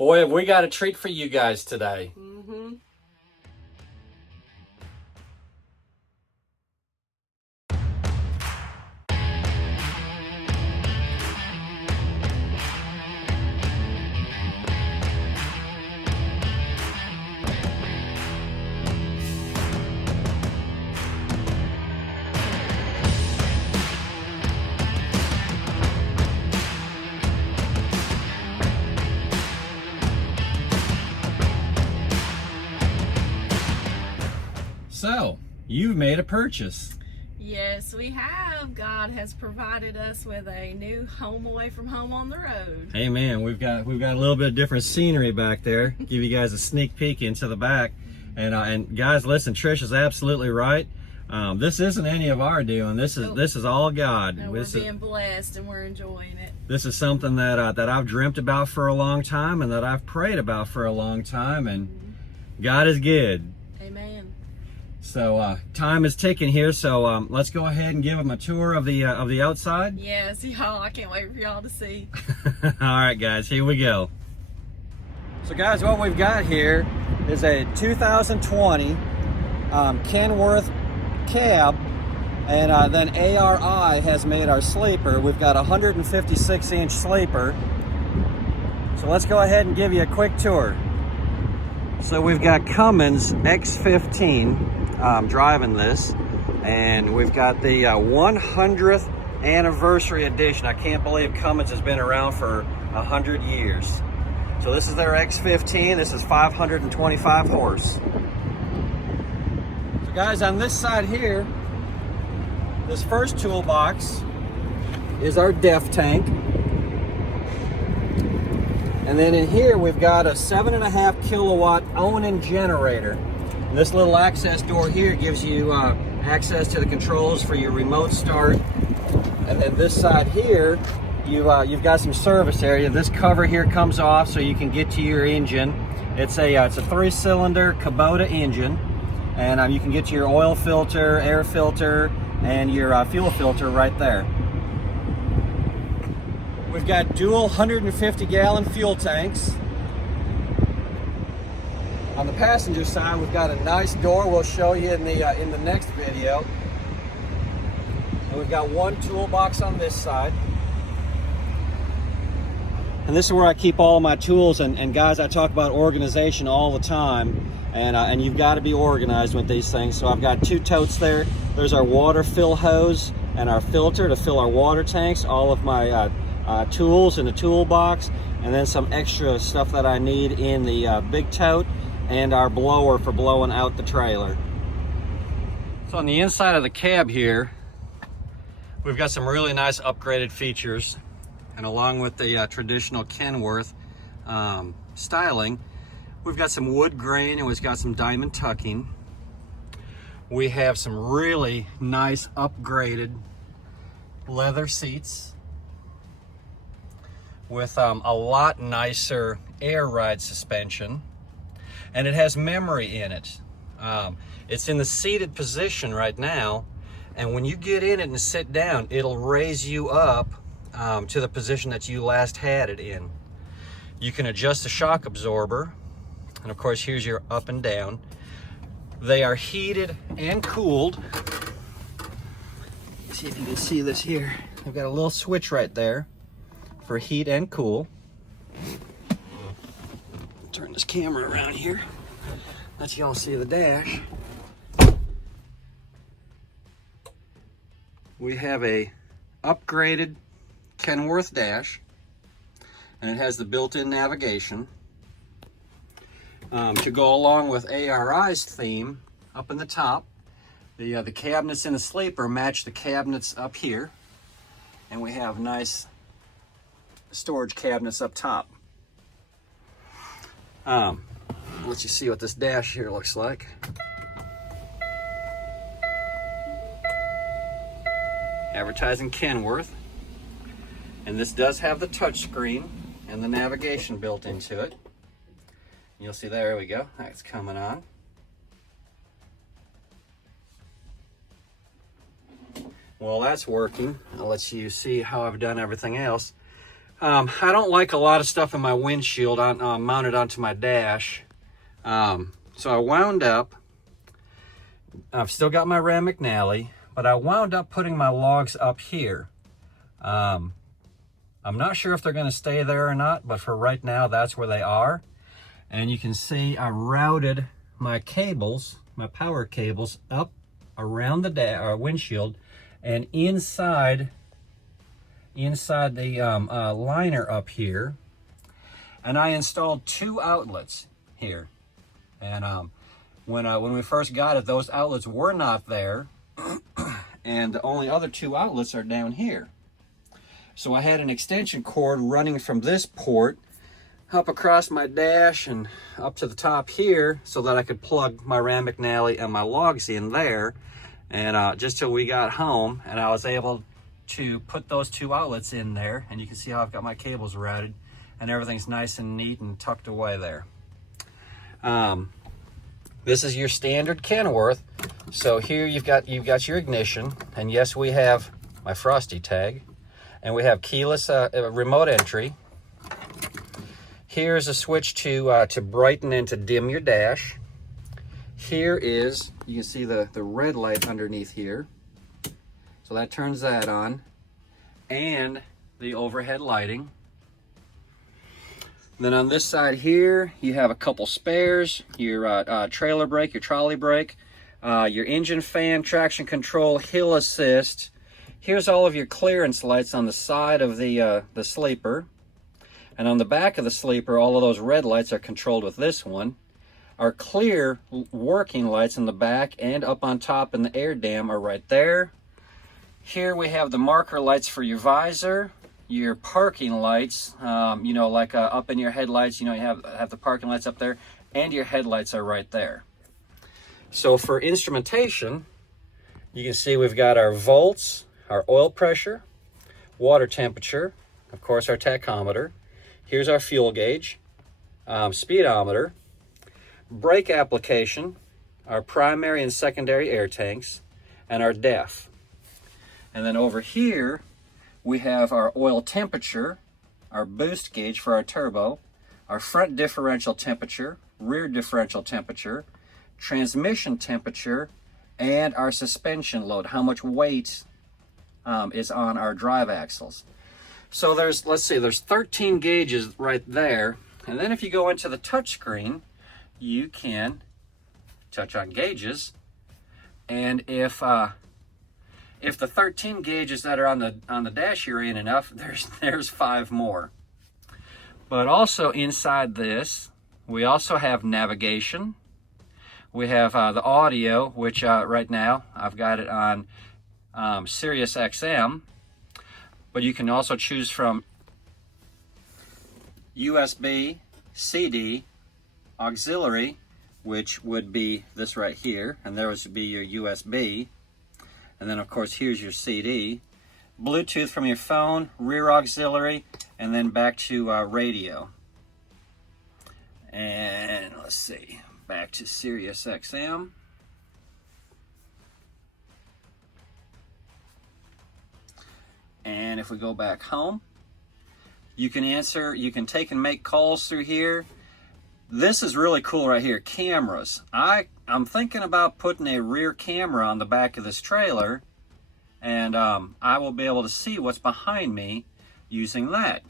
Boy, have we got a treat for you guys today. So, you've made a purchase. Yes, we have. God has provided us with a new home away from home on the road. Hey man, we've got a little bit of different scenery back there. Give you guys a sneak peek into the back. And guys, listen, Trish is absolutely right. This isn't any of our doing. This is all God. No, we're being blessed and we're enjoying it. This is something that I've dreamt about for a long time and that I've prayed about for a long time, and God is good. Amen. So time is ticking here, so let's go ahead and give them a tour of the outside. Yes, y'all, I can't wait for y'all to see. All right, guys, here we go. So guys, what we've got here is a 2020 Kenworth cab, and then ARI has made our sleeper. We've got a 156-inch sleeper. So let's go ahead and give you a quick tour. So we've got Cummins X15 driving this, and we've got the 100th anniversary edition. I can't believe Cummins has been around for 100 years. So this is their X15. This is 525 horse. So guys, on this side here, this first toolbox is our def tank. And then in here, we've got a 7.5 kilowatt Onan generator. And this little access door here gives you access to the controls for your remote start. And then this side here, you've got some service area. This cover here comes off so you can get to your engine. It's a 3-cylinder Kubota engine, and you can get to your oil filter, air filter, and your fuel filter right there. We've got dual 150-gallon fuel tanks. On the passenger side, we've got a nice door we'll show you in the next video. And we've got one toolbox on this side. And this is where I keep all my tools, and guys, I talk about organization all the time, and you've got to be organized with these things. So I've got 2 totes there. There's our water fill hose and our filter to fill our water tanks, all of my tools in the toolbox, and then some extra stuff that I need in the big tote, and our blower for blowing out the trailer. So on the inside of the cab here, we've got some really nice upgraded features, and along with the traditional Kenworth styling, we've got some wood grain and we've got some diamond tucking. We have some really nice upgraded leather seats with a lot nicer air ride suspension, and it has memory in it. It's in the seated position right now, and when you get in it and sit down, it'll raise you up to the position that you last had it in. You can adjust the shock absorber, and of course here's your up and down. They are heated and cooled. Let's see if you can see this here. I've got a little switch right there for heat and cool. Turn this camera around here, let y'all see the dash. We have a upgraded Kenworth dash, and it has the built-in navigation. To go along with ARI's theme, up in the top, the cabinets in the sleeper match the cabinets up here, and we have nice storage cabinets up top. Let you see what this dash here looks like. Advertising Kenworth, and this does have the touch screen and the navigation built into it. You'll see there we go, that's coming on. While that's working, I'll let you see how I've done everything else. I don't like a lot of stuff in my windshield mounted onto my dash. So I wound up, I've still got my Rand McNally, but I wound up putting my logs up here. I'm not sure if they're going to stay there or not, but for right now, that's where they are. And you can see I routed my cables, my power cables, up around the windshield and inside the liner up here. And I installed 2 outlets here. And when we first got it, those outlets were not there. And the only other 2 outlets are down here. So I had an extension cord running from this port up across my dash and up to the top here so that I could plug my Rand McNally and my logs in there. And just till we got home, and I was able to put those 2 outlets in there, and you can see how I've got my cables routed and everything's nice and neat and tucked away there. This is your standard Kenworth. So here you've got your ignition, and yes, we have my Frosty tag, and we have keyless remote entry. Here's a switch to brighten and to dim your dash. Here is, you can see the red light underneath here. So that turns that on. And the overhead lighting. Then on this side here, you have a couple spares, your trailer brake, your trolley brake, your engine fan, traction control, hill assist. Here's all of your clearance lights on the side of the sleeper. And on the back of the sleeper, all of those red lights are controlled with this one. Our clear working lights in the back and up on top in the air dam are right there. Here we have the marker lights for your visor, your parking lights, you know, like up in your headlights, you know, you have the parking lights up there, and your headlights are right there. So for instrumentation, you can see we've got our volts, our oil pressure, water temperature, of course our tachometer. Here's our fuel gauge, speedometer, brake application, our primary and secondary air tanks, and our DEF. And then over here, we have our oil temperature, our boost gauge for our turbo, our front differential temperature, rear differential temperature, transmission temperature, and our suspension load, how much weight is on our drive axles. So there's 13 gauges right there. And then if you go into the touch screen, you can touch on gauges. And if the 13 gauges that are on the dash here ain't enough, there's 5 more. But also inside this, we also have navigation. We have the audio, which right now I've got it on Sirius XM. But you can also choose from USB, CD, auxiliary, which would be this right here, and there would be your USB. And then of course here's your CD, Bluetooth from your phone, rear auxiliary, and then back to radio. And let's see, back to Sirius XM. And if we go back home, you can take and make calls through here. This is really cool right here, cameras. I'm thinking about putting a rear camera on the back of this trailer, and I will be able to see what's behind me using that.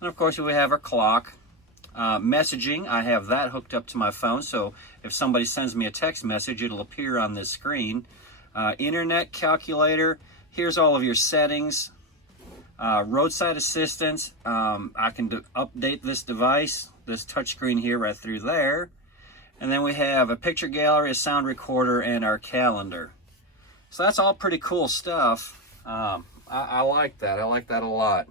And of course we have our clock. Messaging, I have that hooked up to my phone, so if somebody sends me a text message, it'll appear on this screen. Internet calculator, here's all of your settings. Roadside assistance, I can update this device, this touchscreen here right through there. And then we have a picture gallery, a sound recorder, and our calendar. So that's all pretty cool stuff. I like that. I like that a lot.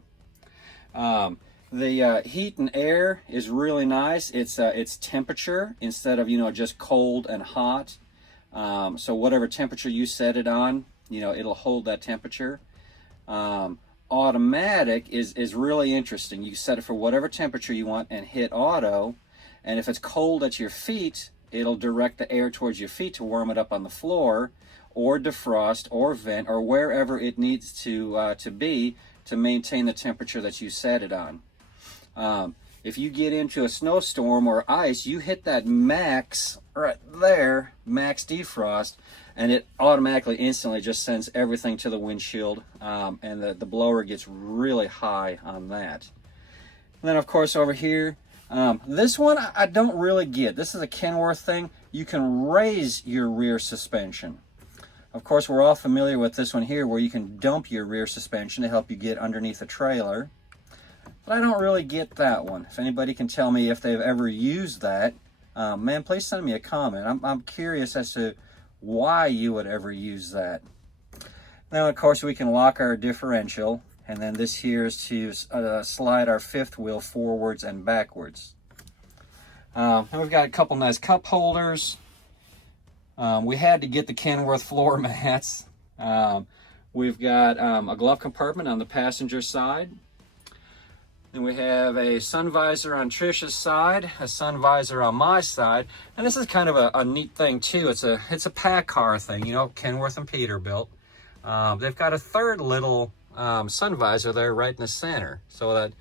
The heat and air is really nice. It's temperature instead of, just cold and hot. So whatever temperature you set it on, it'll hold that temperature. Automatic is really interesting. You set it for whatever temperature you want and hit auto, and if it's cold at your feet, it'll direct the air towards your feet to warm it up on the floor, or defrost, or vent, or wherever it needs to be to maintain the temperature that you set it on. If you get into a snowstorm or ice, you hit that max right there, max defrost, and it automatically instantly just sends everything to the windshield, and the blower gets really high on that. And then of course over here, this one I don't really get. This is a Kenworth thing. You can raise your rear suspension. Of course, we're all familiar with this one here where you can dump your rear suspension to help you get underneath a trailer. But I don't really get that one. If anybody can tell me if they've ever used that, man, please send me a comment. I'm curious as to why you would ever use that. Now, of course, we can lock our differential, and then this here is to slide our fifth wheel forwards and backwards. And we've got a couple nice cup holders. We had to get the Kenworth floor mats. We've got a glove compartment on the passenger side. Then we have a sun visor on Trisha's side, a sun visor on my side, and this is kind of a neat thing too. It's a pack car thing, you know, Kenworth and Peterbilt. They've got a third little sun visor there right in the center, so that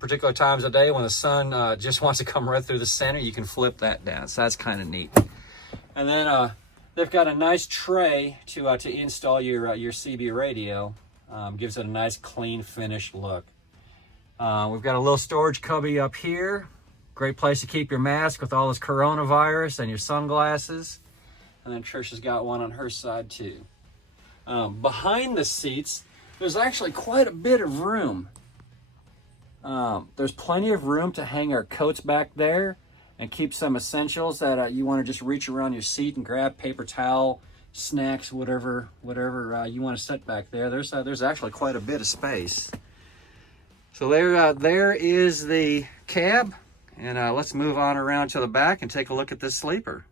particular times of day when the sun just wants to come right through the center, you can flip that down. So that's kind of neat. And then they've got a nice tray to install your CB radio. Gives it a nice clean finished look. We've got a little storage cubby up here. Great place to keep your mask with all this coronavirus and your sunglasses. And then Trisha's got one on her side too. Behind the seats, there's actually quite a bit of room. There's plenty of room to hang our coats back there and keep some essentials that you want to just reach around your seat and grab, paper towel, snacks, whatever you want to set back there. There's actually quite a bit of space. So there is the cab, and let's move on around to the back and take a look at this sleeper.